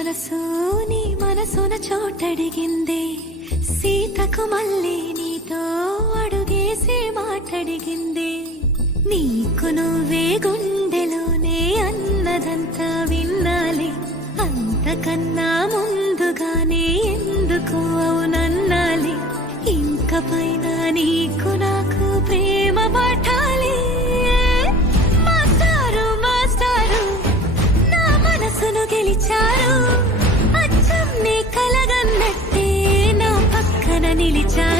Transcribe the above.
మనసు నీ మనసున చోటడిగిందే, సీతకు మళ్ళీ నీతో అడుగేసి మాటడిగిందే. నీకు నువ్వే గుండెలోనే అన్నదంతా విన్నాలి, అంతకన్నా ముందుగానే ఎందుకు అవునన్నాలి. ఇంక పైన నీకు నాకు ప్రేమ పట్టాలి. మాస్టారు మాస్టారు నా మనసును గెలిచారు, అచ్చం నీ కలగన్నట్టే నా పక్కన నిలిచారు.